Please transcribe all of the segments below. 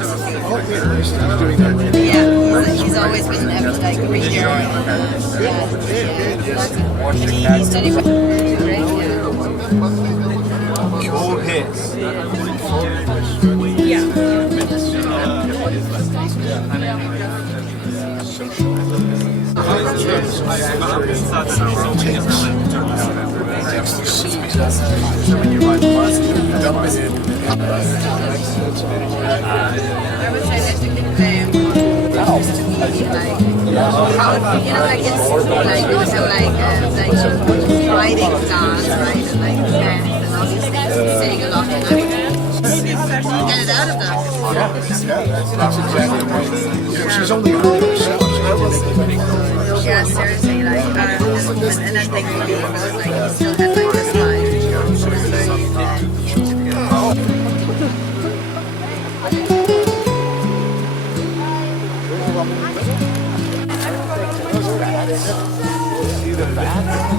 lots of food. He's doing that. Yeah, he's always been like a reader and he studied with great, All hits. yeah. Like it's like you have like writing class, right, and like math and all these things, saying a lot, and get it out of them. That's exactly right. She's only earning herself. Yeah, seriously, like, and then they really felt like he still had like this life. See the back?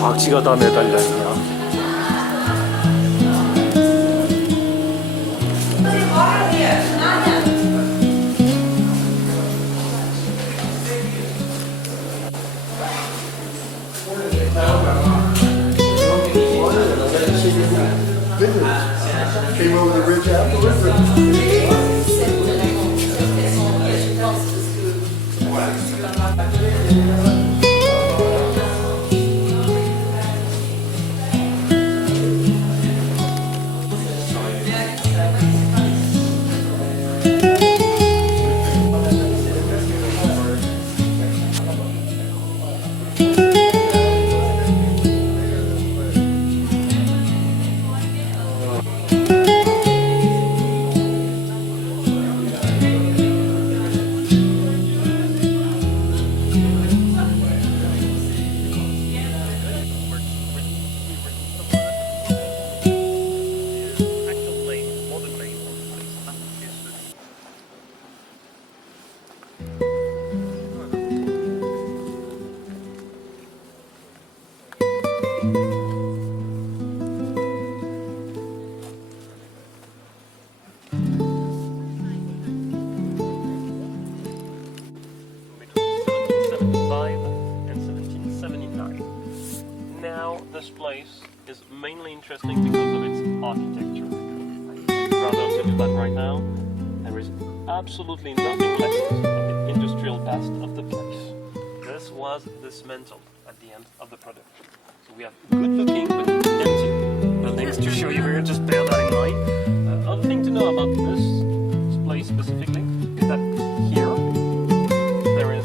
박쥐가 다 매달려 있냐? Came over the ridge afterwards. This place is mainly interesting because of its architecture. I'd rather tell you that right now. There is absolutely nothing left of the industrial past of the place. This was dismantled at the end of the production. So we have good looking but empty buildings to show you here, just bear that in mind. Another thing to know about this place specifically is that here there is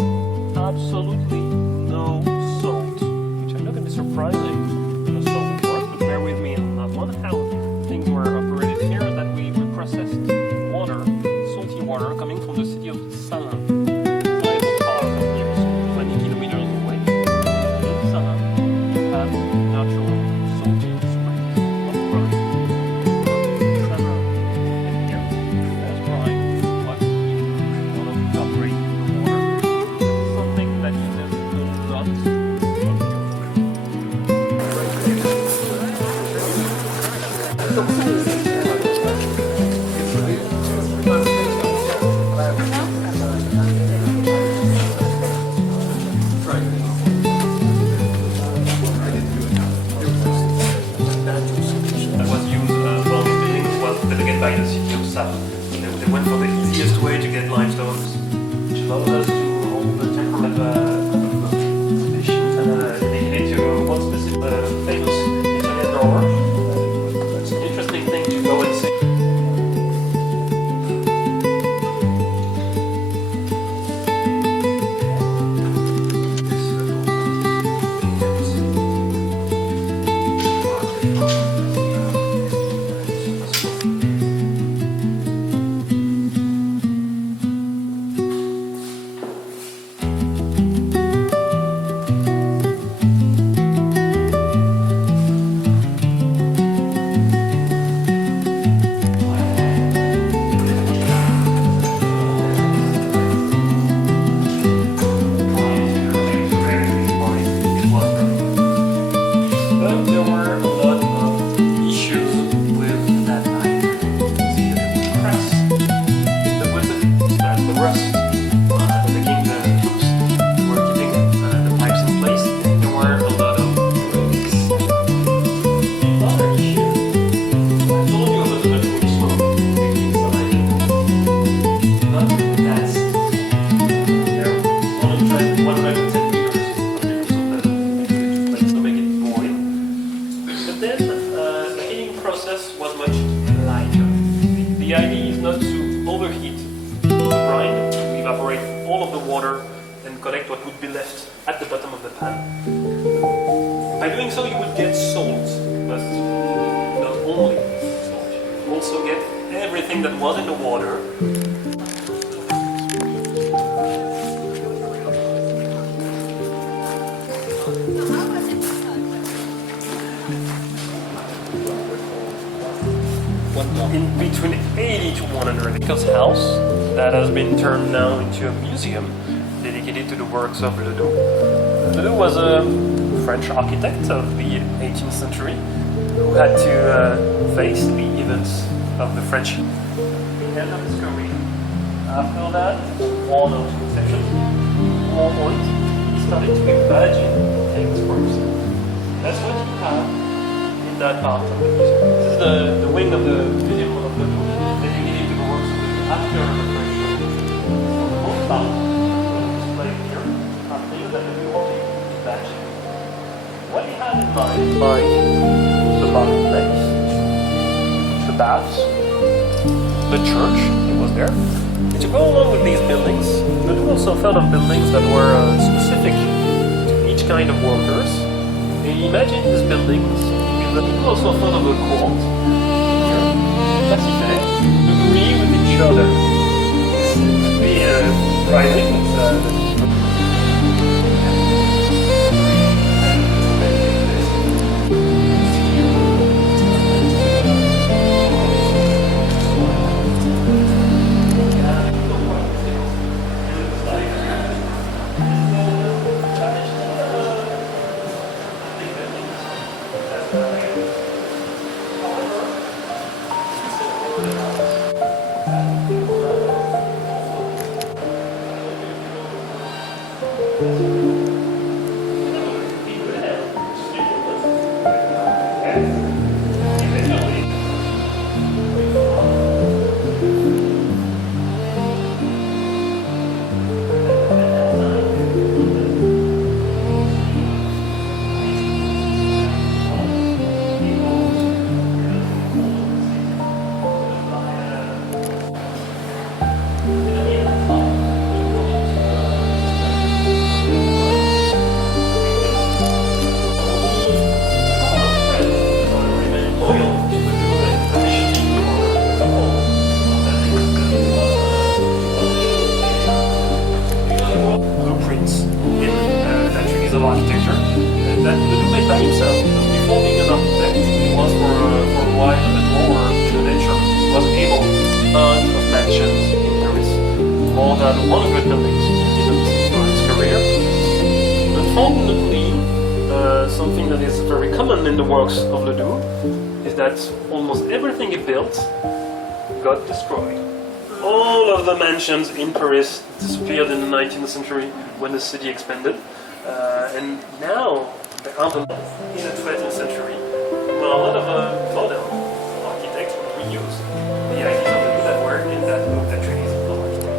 absolutely no salt, which I'm not going to be surprising. Water coming from the city of Salin, 5,000 years, 20 kilometers away. In Salin, you have natural salty springs of brine. Tremor and here, there's brine, but you want to evaporate the water. Something that uses a lot of fuel. By the city of Salin. They went for the easiest way to get limestones, which allowed us to hold the temple of fish. And they made to one specific famous Italian drawer. It's an interesting thing pan. By doing so, you would get salt, but not only salt. You would also get everything that was in the water. In between 80 to 100 acres house that has been turned now into a museum dedicated to the works of Ledoux. Ledoux was a French architect of the 18th century who had to face the events of the French. The end of his career. After that, one or two sessions, more point, he started to imagine things first. That's what you have in that part of the museum. This is the wing of the museum of Ledoux, dedicated to the works of Ledoux after the French Revolution. So the most part displayed here are things that Ledoux wanted to imagine. What he had in mind, like the marketplace, the baths, the church, it was there. And to go along with these buildings, Ledoux also thought of buildings that were specific to each kind of workers. And he imagined these buildings. Ledoux also thought of a court, here, classified, agree with each other. This could be private, but something that is very common in the works of Ledoux is that almost everything he built got destroyed. All of the mansions in Paris disappeared in the 19th century when the city expanded, and now there are in the 20th century where a lot of modern architects reuse the ideas of Ledoux that were in that book that treaties of architecture.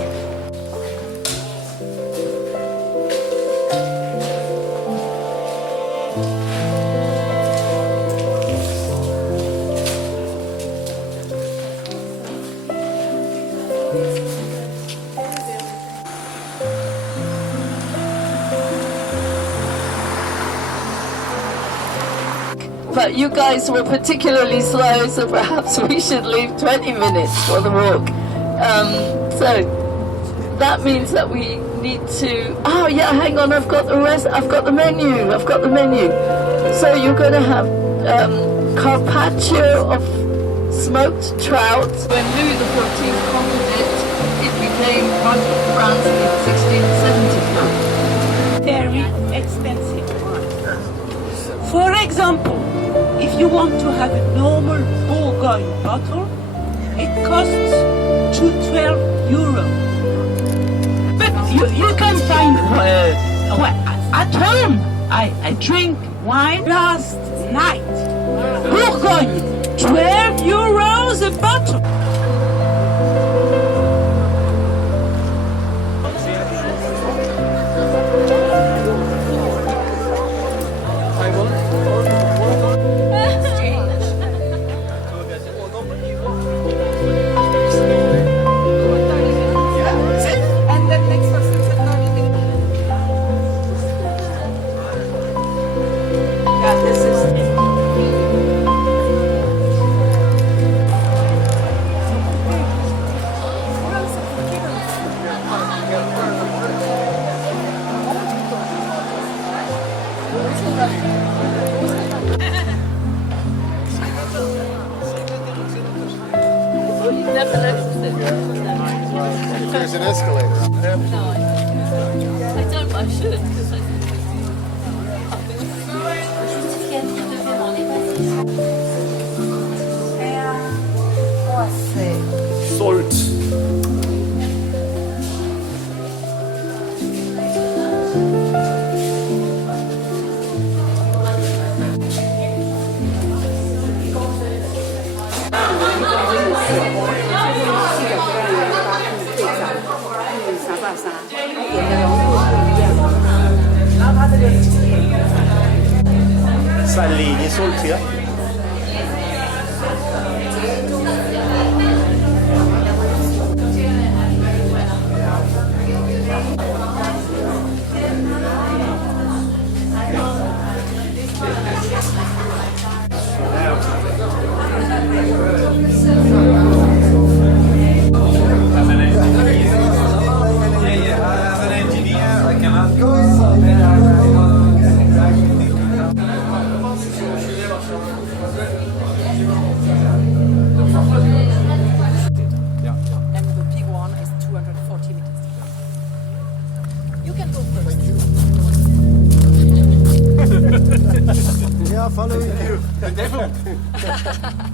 But you guys were particularly slow, so perhaps we should leave 20 minutes for the walk. So that means that we need to. Oh yeah, hang on. I've got the rest. I've got the menu. So you're going to have carpaccio of smoked trout. When Louis XIV conquered it, it became part of France in 1675. Very expensive. For example, if you want to have a normal Bourgogne bottle, it costs €12. But you can find at home. I drink wine last night. Bourgogne, €12 a bottle. Never noticed it. There's an escalator. No, I don't, but I should. Because Salt. Saline, salt, yeah? And the big one is 240 meters. You can go first. We are following you. The devil.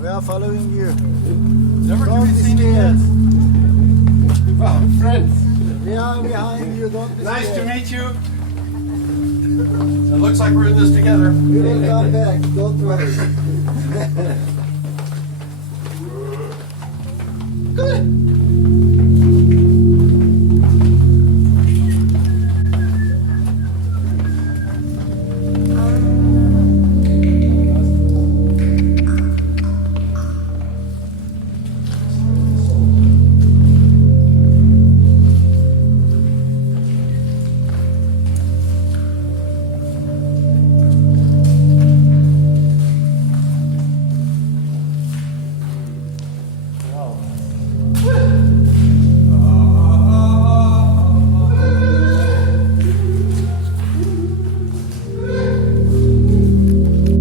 We are following you. Never don't be scared. Well, friends. We are behind you. Don't be Nice to scared. meet you. It looks like we're in this together. We will come back. Don't worry.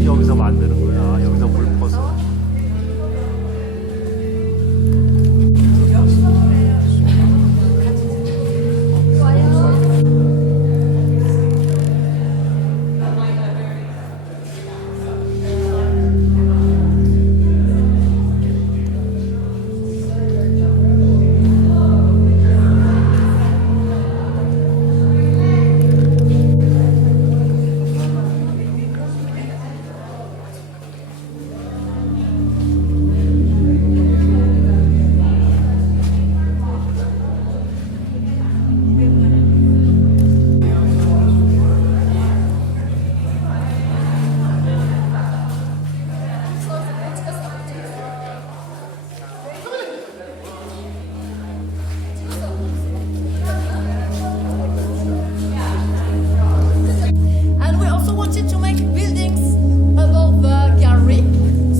여기서 만드는구나. 여기서 물 퍼서. And we also wanted to make buildings above the gallery.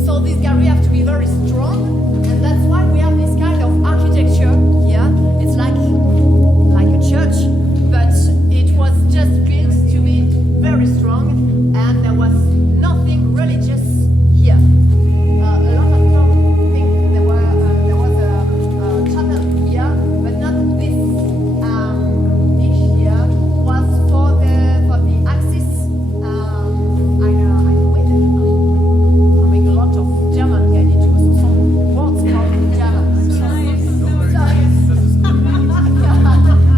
So this gallery have to be very strong, and that's why we have this kind of architecture here. It's like a church, but it was just built to be very strong, and there was nothing religious here. A lot of people think there was a chapel here, but not this. This here was for the axis. I make a lot of German guy into some words from German.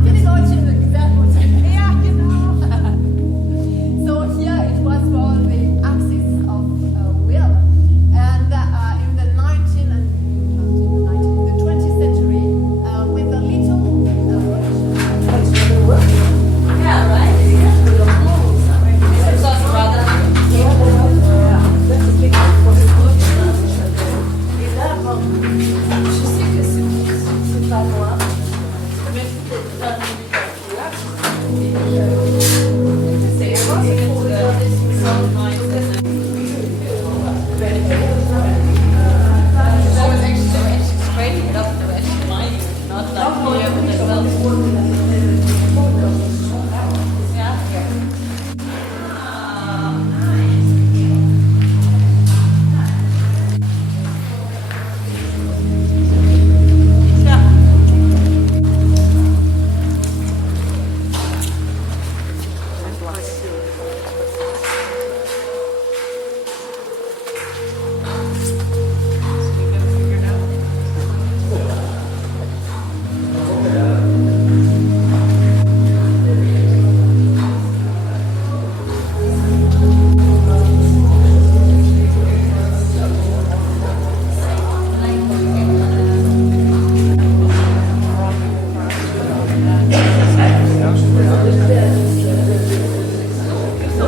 Viele Deutsche sehr gut. Ja, genau. So here it was for the axis We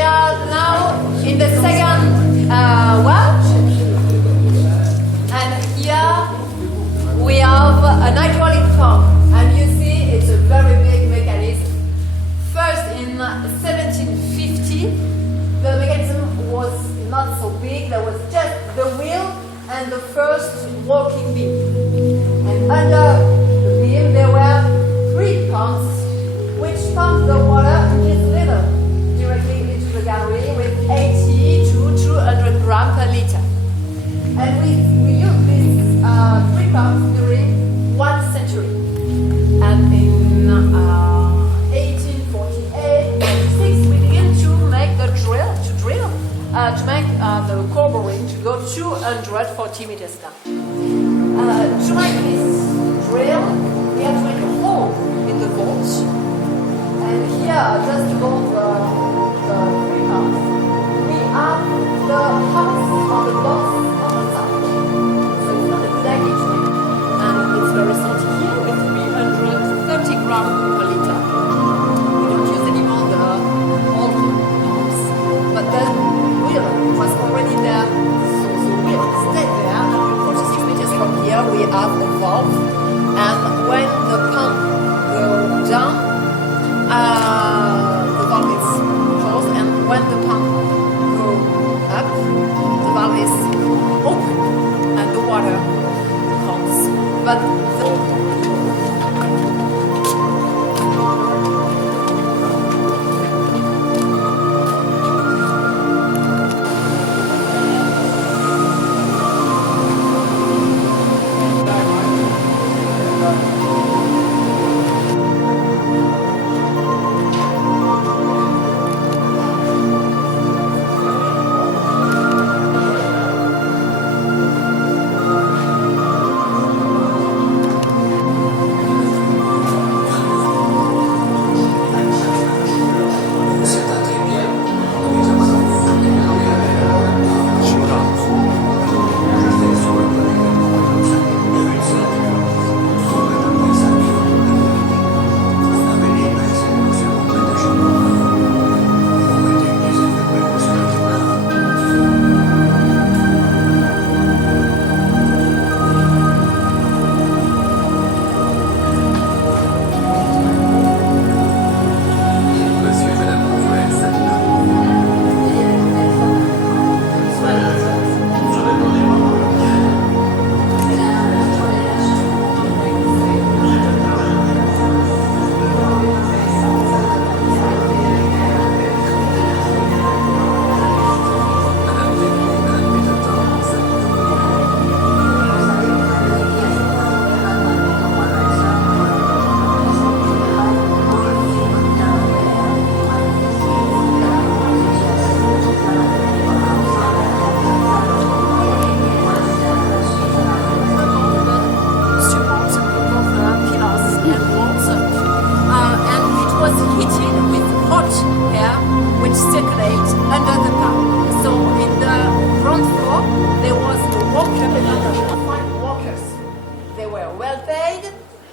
are now in the second well, and here we have an hydraulic pump, and you see it's a very big mechanism. First in 1750, the mechanism was not so big, there was just the wheel and the first walking beam. And under the beam there were 3 pumps which pumped the water in this little directly into the gallery with 80 to 200 grams per liter. And we used these 3 pumps during 1 century. And in 1848, 46, we began to make the drill, to make the core boring to go 240 meters down. To make this drill, we have to make a hole in the vault. And here, just above the 3 pumps, we have the pumps on the box on the side. So it's not a good idea to make. And it's very salty here with 330 grams per liter. We don't use anymore the old pumps. But the wheel was already there. So the wheel stayed there. And 46 meters from here, we have a valve. And when the pump goes down, the valve is closed, and when the pump goes up, the valve is open and the water comes. But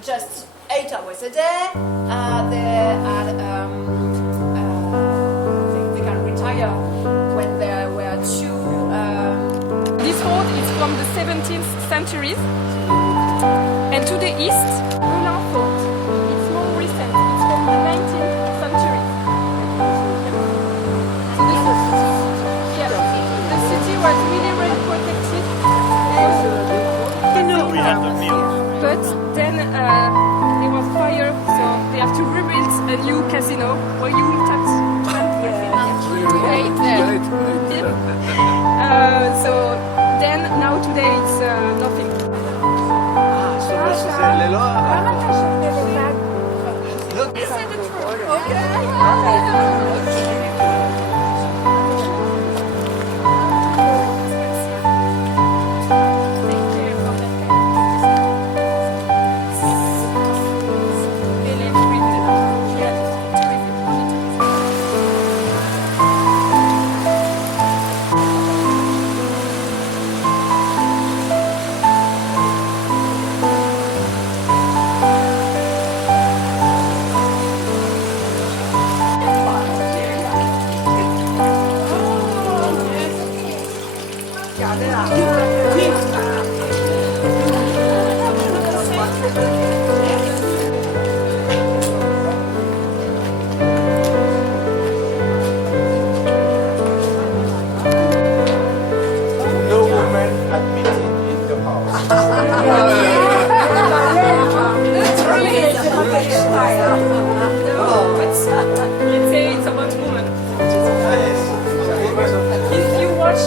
just 8 hours a day. They can retire when there were two. This road is from the 17th century, and to the east, Salin fort. It's more recent. It's from the 19th century. So this is, the city was really well protected. We have the field. But then there was fire, so they have to rebuild a new casino where you eat at. So then, now today it's nothing. No woman admitted in the house. Let's say it's about women. If you watch